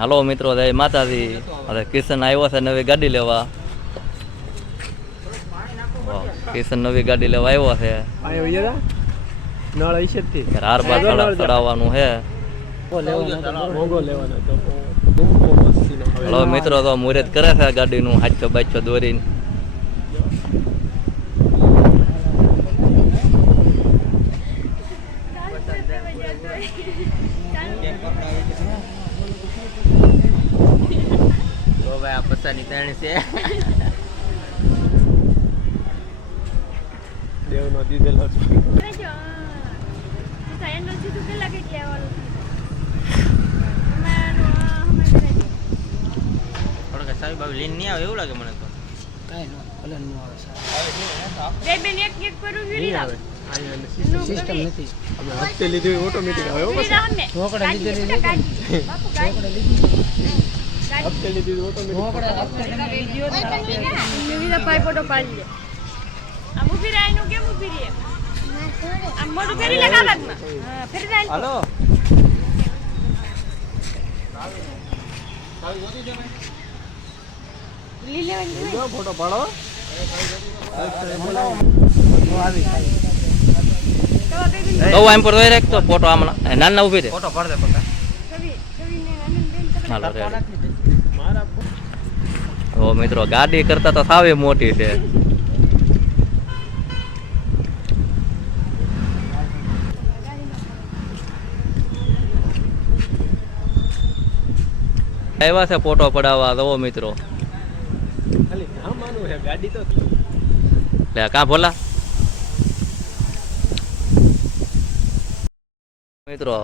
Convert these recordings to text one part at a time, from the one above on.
હાલો મિત્રો જય માતાજી. હવે કિશન આવ્યો છે નવી ગાડી લેવા. કિશન નવી ગાડી લેવા આવ્યો છે. આયો યરા નળ હશે જ તે. હાર બાર ચડાવવાનું છે. હલો મિત્રો તો મુહૂર્ત કરે છે ગાડીનું હાચો બાચો દોરીને. ભાઈ આ પચાસની તણી છે. દેવનો દીધેલો છે. થોડોક સાહેબ બાબુ લઈને નહીં આવે એવું લાગે મને તો. આવે સિસ્ટમ અમે હપ્તે લીધી ઓટોમેટિક આવે હો પાછું. હપ્તે લીધી ઓટોમેટિક ફોટો પાડી લે આમ ઊભી રહે એનું કેમ આમ તો એમ પર રાખતો ફોટો આમ નાના ઊભી રે ફોટો પાડ દે હાલો ઓ મિત્રો ગાડી કરતા તો સાવે મોટી છે. આવ્યા છે ફોટો પડાવવા તો મિત્રો. લે કા ભોલા? મિત્રો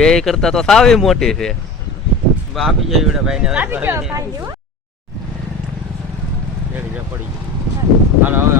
બે કરતા તો સાવી મોટી છે. આપી જાય વિડા ભાઈ ને આપી દેવા પાડી હો. પડી હાલો હવે